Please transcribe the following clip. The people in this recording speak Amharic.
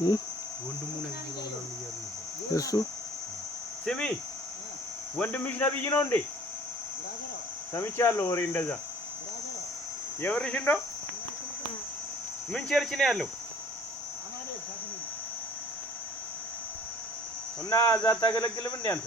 ወንድሙ ነብይ ነው ምናምን እያሉ ነበር እሱ ስሚ ወንድምሽ ነብይ ነው እንዴ ሰምቻለሁ ወሬ እንደዛ የወርሽን ነው ምን ቸርች ነው ያለው እና እዛ አታገለግልም እንዴ አንተ